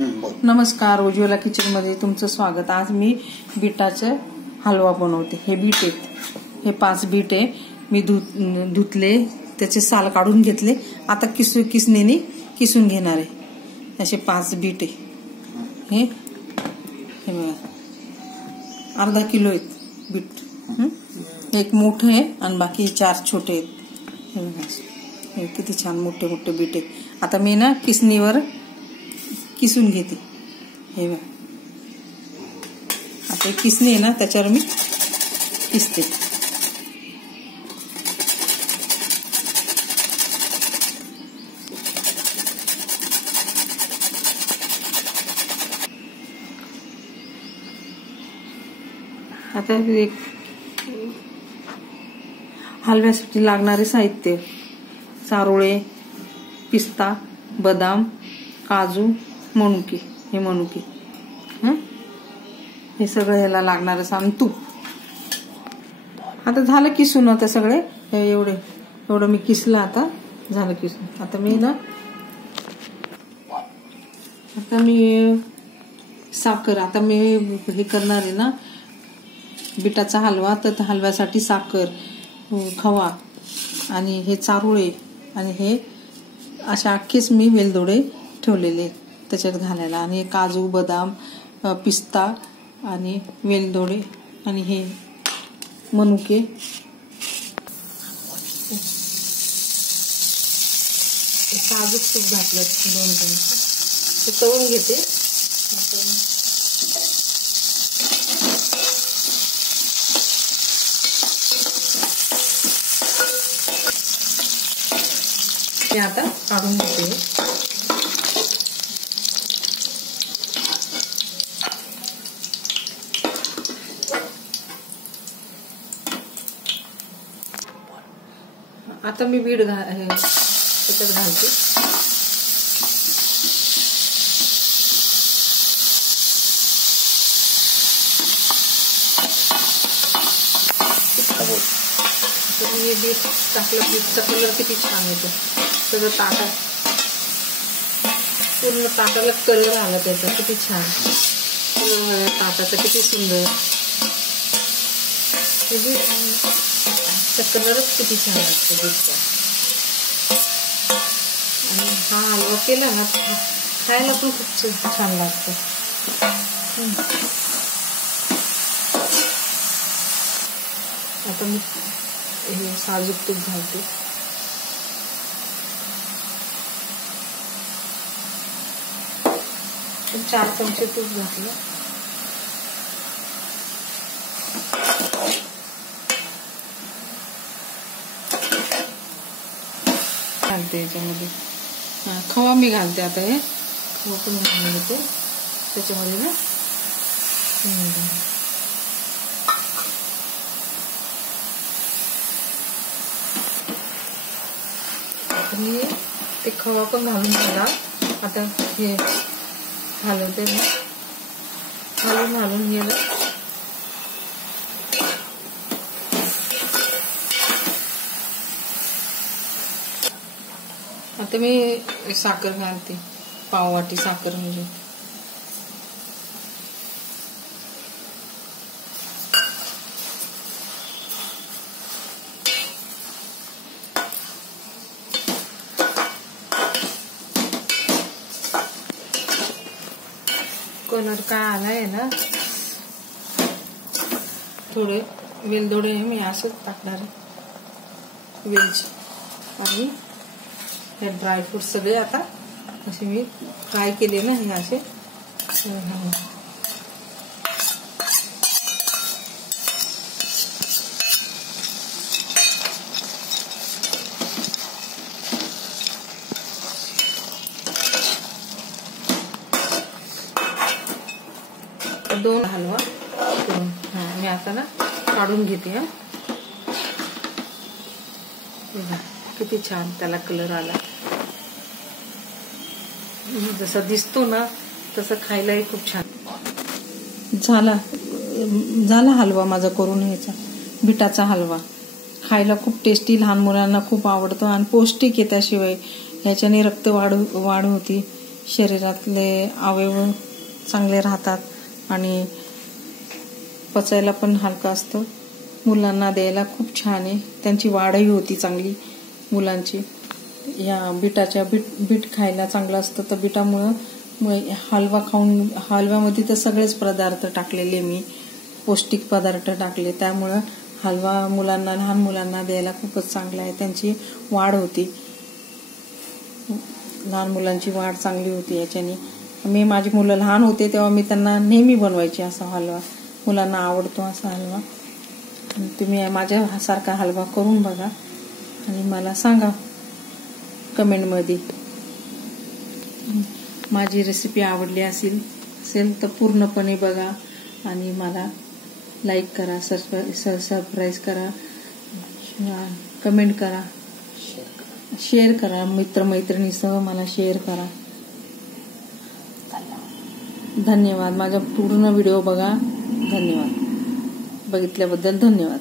नमस्कार, उज्ज्वला किचन मध्ये तुमचं स्वागत। आज मी बीटाचा हलवा बनवते। हे बीट आहेत, हे 5 बीट आहे। मी धुतले, त्याचे साल काढून घेतले। आता किसणीने किसून घेणार आहे। असे 5 बीट आहे। हे बघा, अर्धा किलो आहेत बीट। एक मोठं आहे आणि बाकी 4 छोटे आहेत। हे बघा, हे किती छान मोठे मोठे बीट आहेत। आता मी ना किसणीवर किसून घेते। हे बघा, आता किसणी आहे ना, त्याच्यावर मी किसते। आता एक हलव्यासाठी लागणारे साहित्य: चारोळे, पिस्ता, बदाम, काजू, मनुके। हे मनुके हे सगळं ह्याला लागणार आहे। तूप। आता झालं किसून। आता सगळे एवढं मी किसलं। आता झालं किसून। आता मी साखर, आता मी हे करणार आहे ना बीटाचा हलवा। तर हलव्यासाठी साखर, खवा आणि हे चारोळे आणि हे अशा अख्खेच मी वेलदोडे ठेवलेले त्याच्यात घालायला। आणि काजू, बदाम, पिस्ता आणि वेलदोडे आणि हे मनुके। साजूक तूप घातलं 2 चमचे। ते तळून घेते। ते आता काढून घेते। आता मी बीट त्याच्यात घालते। हे बीट टाकलं, बीटचा कलर किती छान येतो। सगळं ताटात, पूर्ण ताटाला कलर आला त्याचा, किती छान। ताटाचा किती सुंदर कलरच किती छान लागतो बीटचा। आणि हा हलवा केला ना, खायला पण खूप छान लागतो। आता मी हे साजूक तूप घालते। तर 4 चमचे तूप घातलं। घालते याच्यामध्ये खवा मी घालते। आता हे खवा पण घालून घेते त्याच्यामध्ये ना। मी ते खवा पण घालून झाला। आता हे हलवते मी, हलवून गेलं। आता मी साखर घालते, पाववाटी साखर म्हणजे। कलर काय आलाय ना, थोडे वेलदोडे मी असंच टाकणार आहे, वेलची आणि हे ड्रायफ्रूट सगळे आता असे मी फ्राय केले ना, हे असे दोन हलवा करून मी आता ना काढून घेते। किती छान त्याला कलर आला। जसा दिसतो ना तसं खायलाही खूप छान झाला हलवा माझा करून ह्याचा बीटाचा हलवा। खायला खूप टेस्टी, लहान मुलांना खूप आवडतो आणि पौष्टिक आहे। त्याशिवाय ह्याच्याने रक्त वाढ होती, शरीरातले अवयव चांगले राहतात आणि पचायला पण हलका असतं. मुलांना द्यायला खूप छान आहे. त्यांची वाढही होती चांगली मुलांची. या बीट खायला चांगलं असतं. तर बीटामुळं हलवा खाऊन, हलव्यामध्ये तर सगळेच पदार्थ टाकलेले मी, पौष्टिक पदार्थ टाकले. त्यामुळं हलवा मुलांना, लहान मुलांना द्यायला खूपच चांगला आहे. त्यांची वाढ होती, लहान मुलांची वाढ चांगली होती याच्याने. मी माझी मुलं लहान होते तेव्हा मी त्यांना नेहमी बनवायची असा हलवा. मुलांना आवडतो असा हलवा. तुम्ही माझ्यासारखा हलवा करून बघा आणि मला सांगा कमेंटमध्ये. माझी रेसिपी आवडली असेल तर पूर्णपणे बघा आणि मला लाईक करा, सबस्क्राईब करा, कमेंट करा, शेअर करा, मित्रमैत्रिणीसह मला शेअर करा. धन्यवाद. माझा पूर्ण व्हिडिओ बघा. धन्यवाद. बघितल्याबद्दल धन्यवाद.